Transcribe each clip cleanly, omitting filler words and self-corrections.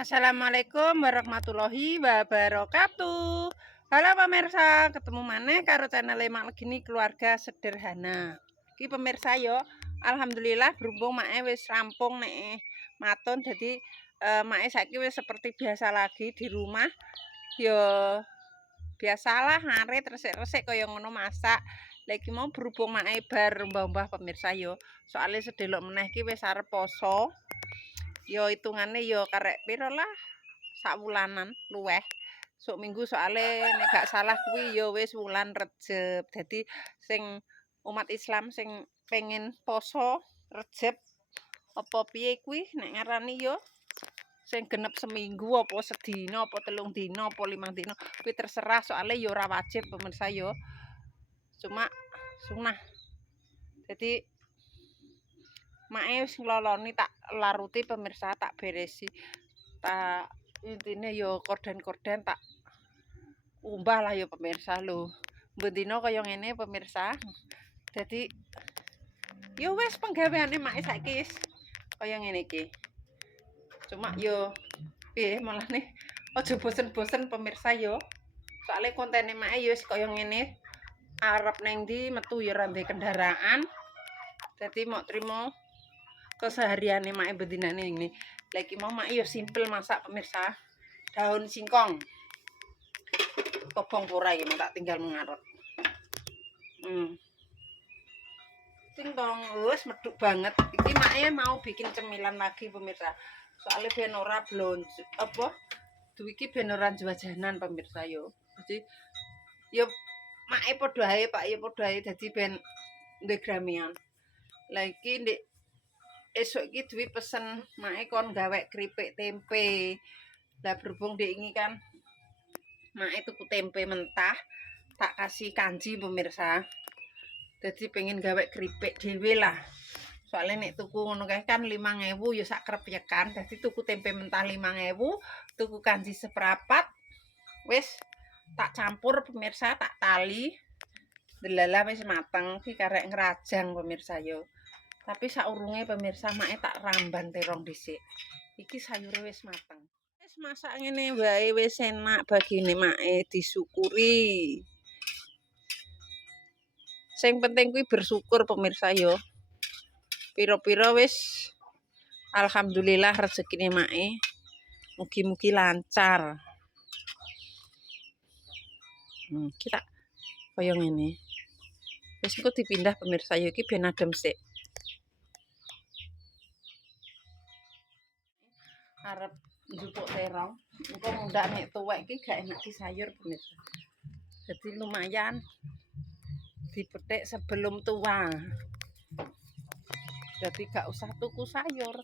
Assalamualaikum warahmatullahi wabarakatuh. Halo pemirsa, ketemu maneh karo channel Mak Legini Keluarga Sederhana. Iki pemirsa yo, alhamdulillah berhubung mae wis rampung nek maton jadi mae saiki wis seperti biasa lagi di rumah. Yo biasalah ngarit resik-resik kaya ngono masak. Lah iki mau berhubung mae bar mbah-mbah pemirsa yo, soalnya sedelok meneh iki wis arep poso. Yo hitungane yo karek piro lah sak wulanan luweh. Sok minggu soalnya nek gak salah kuwi yo wis wulan Rejeb. Jadi sing umat Islam sing pengen poso Rejeb apa piye kuwi nek ngarani yo sing genep seminggu apa sedina apa 3 dina apa 5 dina kuwi terserah soalnya yo ora wajib pemirsa yo. Cuma sunah. Jadi mae wis ngloloni tak laruti pemirsa tak beresi. Tak intine yo korden-korden tak umbah lah yo pemirsa lho. Mbendina kaya ngene pemirsa. Jadi yo wis penggaweane mae saiki wis kaya ngene iki. Cuma yo piye malane aja bosen-bosen pemirsa yo. Soale kontene mae yo wis kaya ngene. Arep neng ndi metu yo ora ndek kendaraan. Jadi mau trimo kesehariane mae bendinane ini. Lagi mau mak yo simpel masak pemirsa. Daun singkong. Kobong pura iki tak tinggal mengarep. Singkong wis medhuk banget. Iki make mau bikin cemilan lagi pemirsa. Soalnya ben ora blonjo apa? Duwi iki ben ora jajanan pemirsa yo. Jadi yo make padha ae Pak yo padha ae dadi ben ndek gramian. Lah iki ndek esuk iki duwe pesen mae kon gawe keripik tempe. Lah berhubung ndek ini kan mae tuku tempe mentah tak kasih kanji pemirsa. Jadi pengen gawe keripik dhewe lah. Soalnya nek tuku ngono kae kan 5.000 ya sak krepyekan. Dadi tuku tempe mentah 5.000, tuku kanji seprapat. Wis tak campur pemirsa, tak tali. Delala wis mateng iki karek ngrajang pemirsa yo. Tapi saurunge pemirsa mae tak ramban terong dhisik. Iki sayure wis mateng. Wis masak ngene wae wis enak bagine mae disyukuri. Sing penting kuwi bersyukur pemirsa yo. Piro-piro wis alhamdulillah rezekine mae. Mugi-mugi lancar. Kita kaya ngene. Wis engko dipindah pemirsa yo iki ben adem sik. Arep njupuk terong, engko mundak nek tuwek iki gak enak disayur pemirsa. Jadi lumayan dipetik sebelum tua. Jadi gak usah tuku sayur.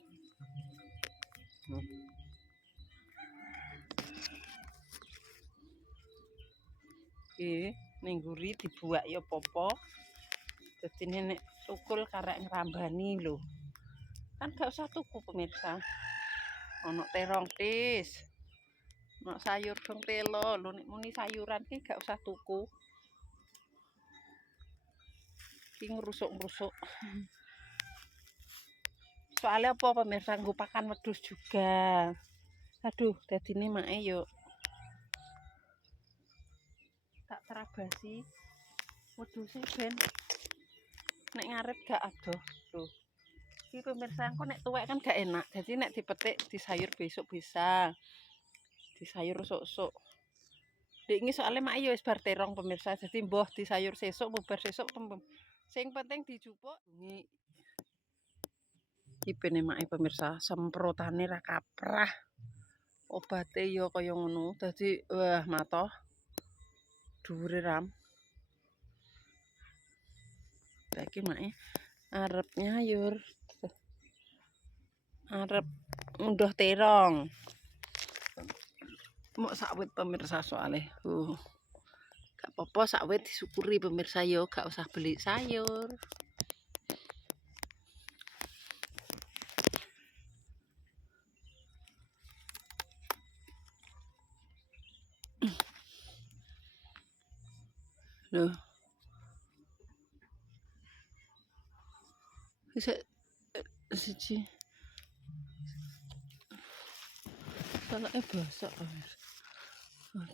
Ning guri dibuak ya popo. Jadi nenek tukul karek ngerambani lho. Kan gak usah tuku pemirsa. Ono terong tis. Ono sayur dong telo. Lho nek muni sayuran ki gak usah tuku. Ki ngerusuk-ngerusuk. Soalnya apa pemirsa nggo pakan wedhus juga. Aduh, dadine mae yo tak terabasi wedhuse ben nek ngarep gak adoh. Tuh. Iki pemirsa engko nek tuwek kan gak enak. Jadi nek dipetik disayur besok bisa. Disayur sok-sok. Dek iki soalnya mak yo wis bar terong pemirsa. Jadi mbuh disayur sesuk, bubar sesuk. Sing penting dijupuk. Iki bene mak pemirsa, semprotane ra kaprah. Obate yo kaya ngono. Dadi wah matoh. Dhuwure ram. Iki mak arep nyayur. Arep ngunduh terong. Mok sakwit pemirsa soalnya. Gak apa-apa sakwit disyukuri pemirsa yo, gak usah beli sayur. Loh. Bisa siji. salake bosok.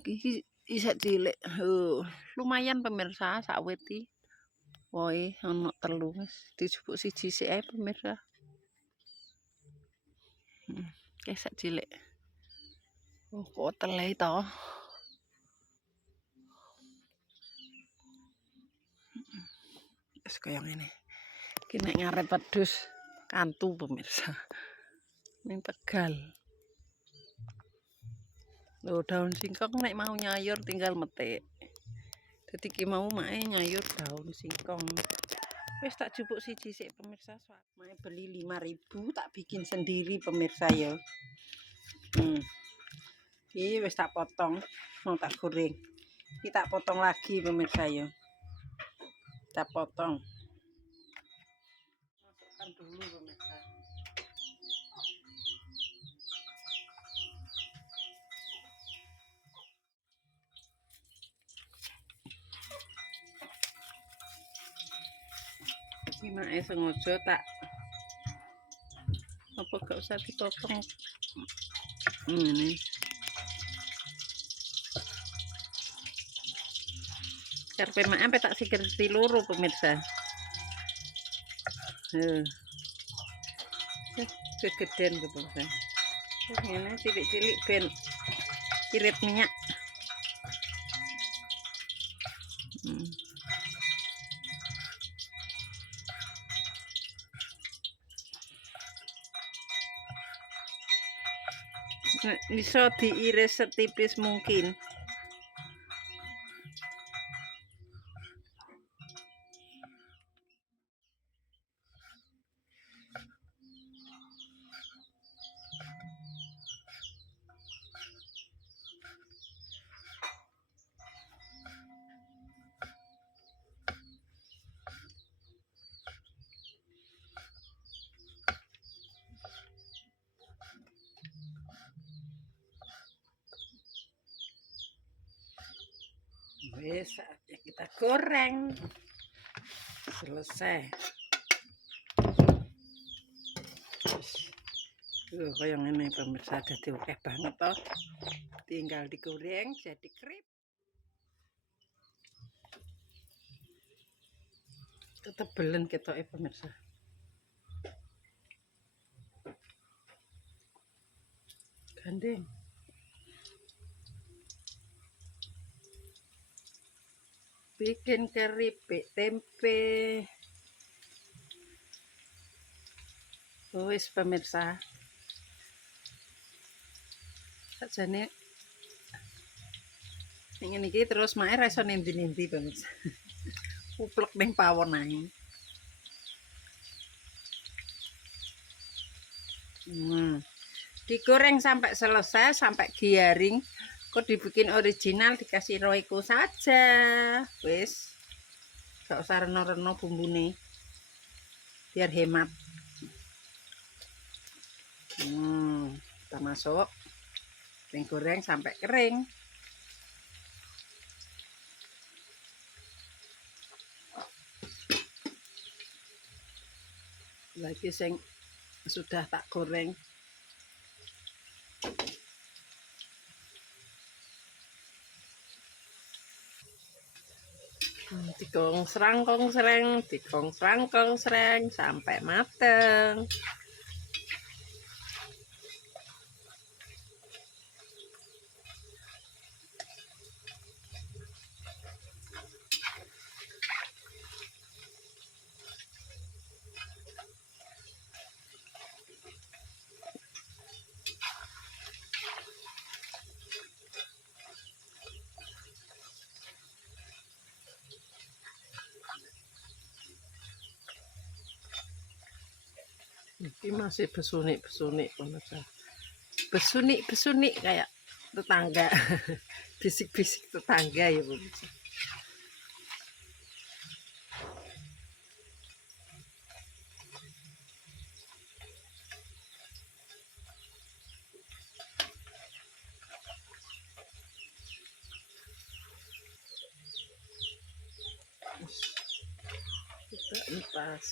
Iki isek cilik. Lumayan pemirsa sawit iki. Wohe ana 3 wis dijupuk siji sik ae pemirsa. Sak cilik. Kok teleh to. Wis kaya ngene. Iki nek ngarep wedhus kantu pemirsa. Ning Tegal. Lho daun singkong nek mau nyayur tinggal metik. Dadi ki mau mae nyayur daun singkong. Wis tak jupuk siji sik pemirsa. Mae beli 5.000 tak bikin sendiri pemirsa ya. Iki wis tak potong, mau tak goreng. Iki tak potong lagi pemirsa ya. Tak potong. Masukkan dulu pemirsa. Iki mae sengaja tak apa gak usah dipotong. Ini. Karepe mak ampe tak sikir loro pemirsa. Kegedean pemirsa. Ngene cilik-cilik ben irit minyak. Bisa diiris setipis mungkin. Wis saatnya kita goreng. Selesai. Kayak ngene pemirsa dadi akeh banget toh. Tinggal digoreng jadi krip. Ketebelen ketoke pemirsa. Gandeng. Bikin keripik tempe. Wis pemirsa. Sajane ngene iki terus mae ra iso nendi-nendi pemirsa. Uplek ning pawon ae. Digoreng sampai selesai, sampai garing. Kok dibikin original dikasih royco saja. Wis. Gak usah reno-reno bumbune. Biar hemat. Kita masuk. Goreng sampai kering. Lagi sing sudah tak goreng. Digong serangkong sereng sampai mateng. Ini masih besunik pemirsa. Besunik kayak tetangga. Bisik-bisik tetangga ya pemirsa. Kita empas.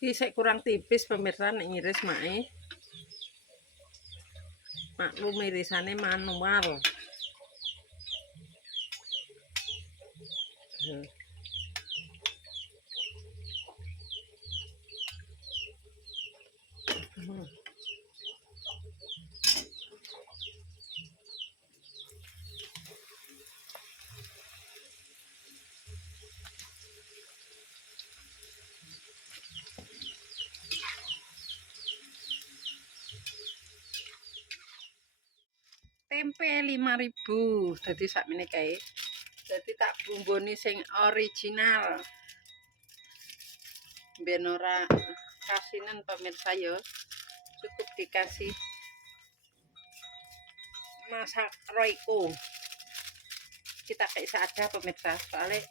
Iki sik kurang tipis pemirsa nek ngiris mae. Maklum irisane manual. Tempe 5.000. Dadi sakmene kae. Dadi tak bumboni sing original. Ben ora kasinan pemirsa ya. Cukup dikasih masak Royco. Kita kayak seada pemirsa, soalnya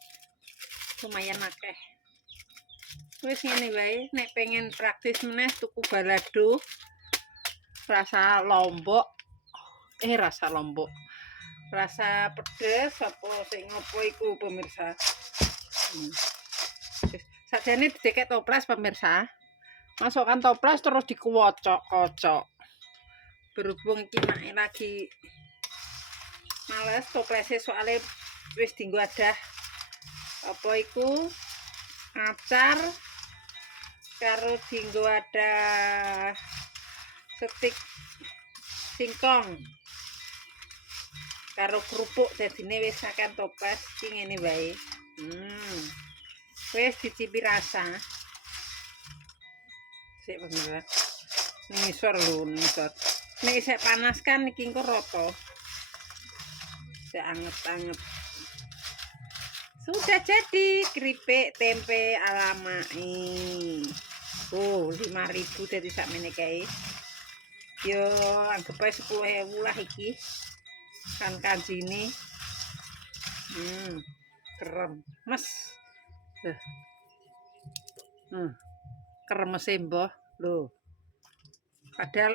lumayan akeh. Wis ngene wae, nek pengen praktis meneh tuku balado rasa lombok. Rasa pedes apa sing ngopo iku pemirsa. Sakjane didekek toples pemirsa. Masukkan toples terus dikuwocok-kocok. Berhubung iki mak lagi males toplesnya soalnya wis dinggo adah apa iku acar karo dinggo ada stik singkong karo kerupuk dadine wis akan toples iki ngene wae. Wis dicipi rasa. Sik pemirsa. Ngisor lho, ngisor. Nek isih panas kan iki engko rata. Sik anget-anget. Sudah jadi keripik tempe ala Mai. 5.000 dari sakmene kae. Yo anggap ae 10.000 lah iki. Kan kanjine. Kremes. Kremese mbah lho. Padahal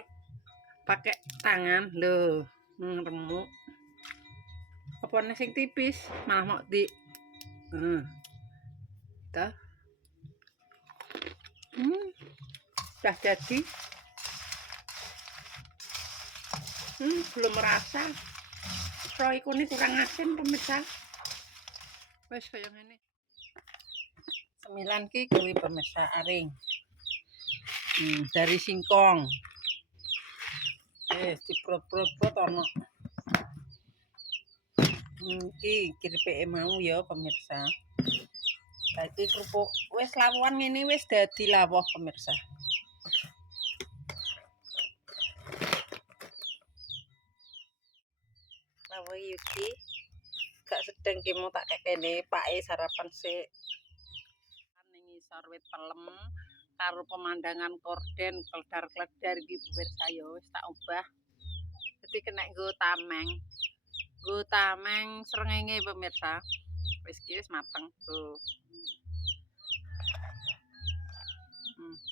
pakai tangan lho, remuk. Apa nek sing tipis malah mau di Tuh. Udah jadi. Belum merasa. Royco ini kurang asin pemirsa. Wes kaya ngene. 9 ki kuwi pemirsa aring. Dari singkong. Diprot-prot ono. Iki keripike mau ya pemirsa. Dadi kerupuk wis lawuhan ngene wis dadi lawuh pemirsa. Lawuh iki gak sedeng ki mau tak kekene pake sarapan sik. Ning ngisor wit pelem karo pemandangan korden kledar-kledar iki pemirsa ya wis tak ubah. Dadi kena nggo tameng. Nggo tameng srengenge pemirsa. Wis ki wis mateng tuh.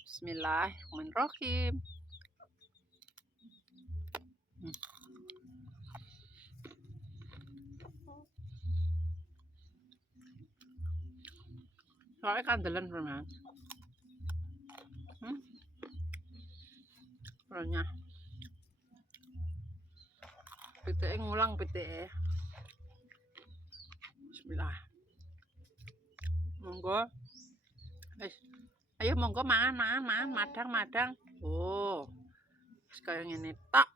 Bismillahirrahmanirrahim. Soalnya kandelan pernah. Renyah. Pitike ngulang pitike. Bismillah. Monggo. Wis. Ayo monggo mangan, madang. Wis kaya ngene tok.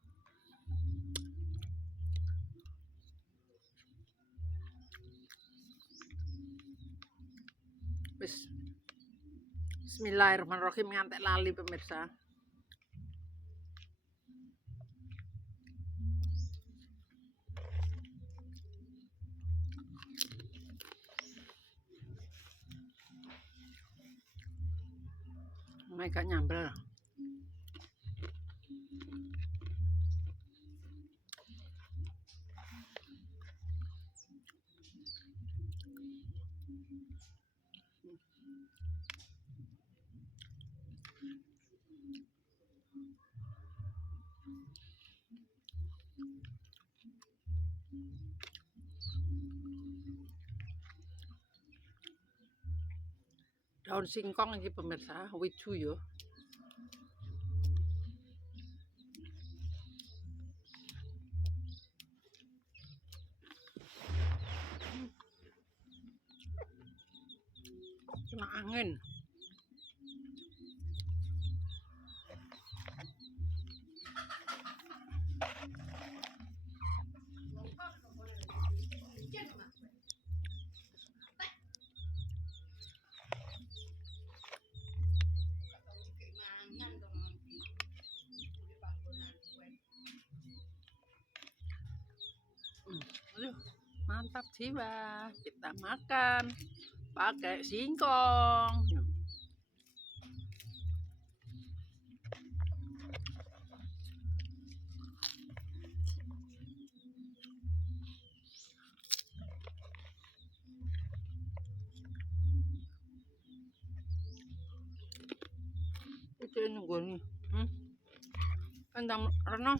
Wis. Bismillahirrahmanirrahim ngantek lali pemirsa. Gak nyambel. Daun singkong ini pemirsa, wiju yo. Kena angin. Aduh, mantap jiwa. Kita makan pakai singkong. Itu nunggu nih. Kandang renang.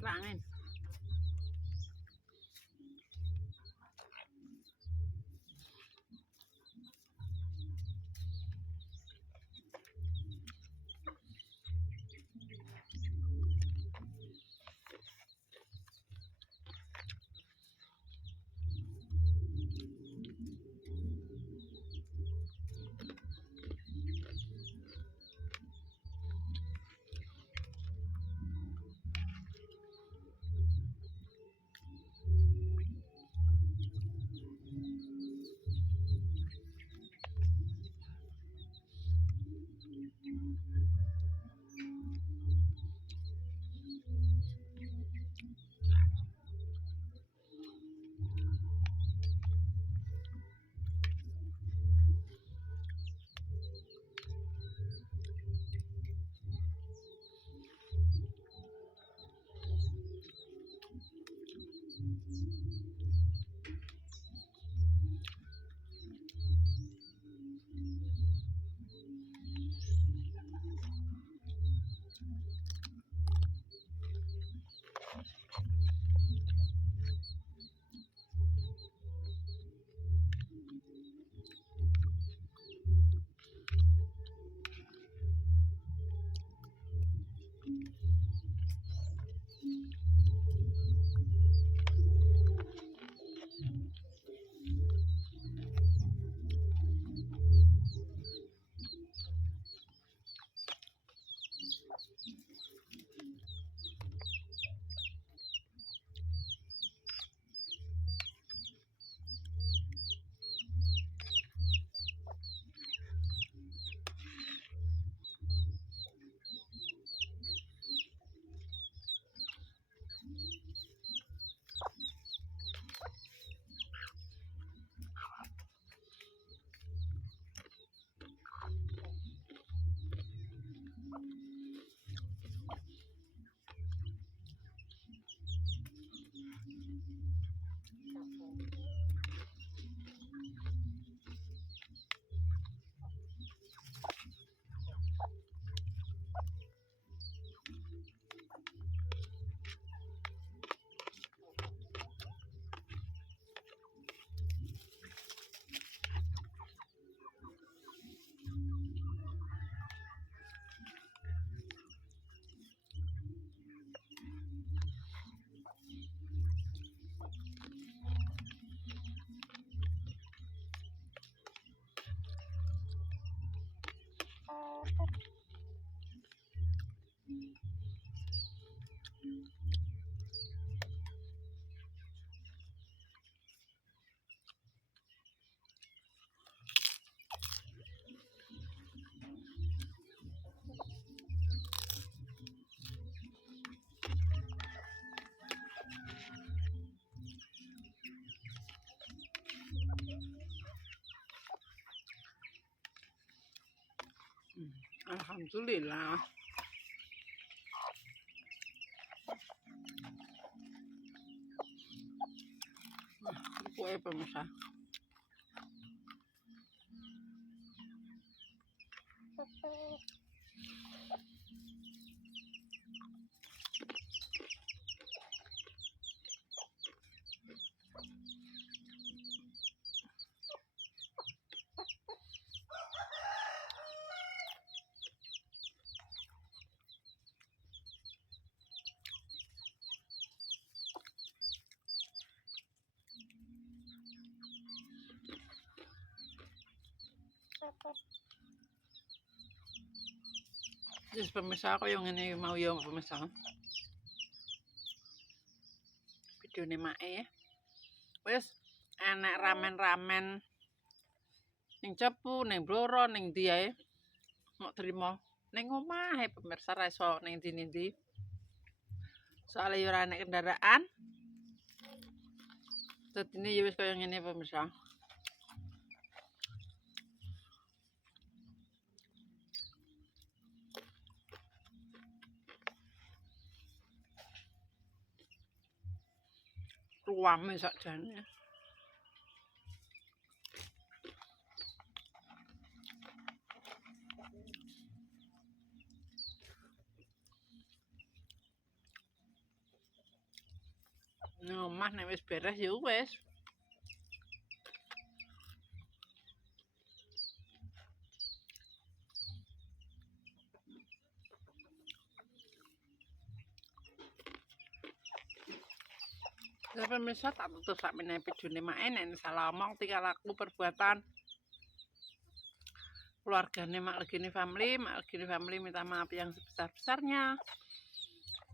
Terangin. Alhamdulillah. Kue pemirsa. Terus pemirsa aku yang ini mau ya pemirsa. Video ini mae ya. Wes enak ramen-ramen ning Cepu, ning Blora, ning ndi ae. Mau terima ning omah ae pemirsa ra iso ning ndi-ndi. Soale yo ora enek kendaraan. Dadine ya wis kaya ngene pemirsa. Ruame sakjane. Nah, omah nek wis beres ya wis. Ya pemirsa tak tutup sak meneh videone mae nek salah omong tinggal aku perbuatan keluargane Mak Legini Family minta maaf yang sebesar-besarnya.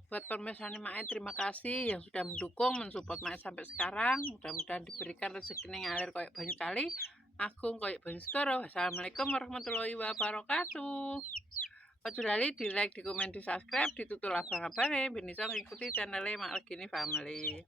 Buat pemirsa Mae terima kasih yang sudah mendukung, mensupport Mae sampai sekarang. Mudah-mudahan diberikan rezeki ngalir koyok banyu kali, agung koyok banyu segoro. Assalamualaikum warahmatullahi wabarakatuh. Ojo lali di like, di komen, di subscribe, ditutul abang-abangnya, ben iso ngikuti channel Mak Legini Family.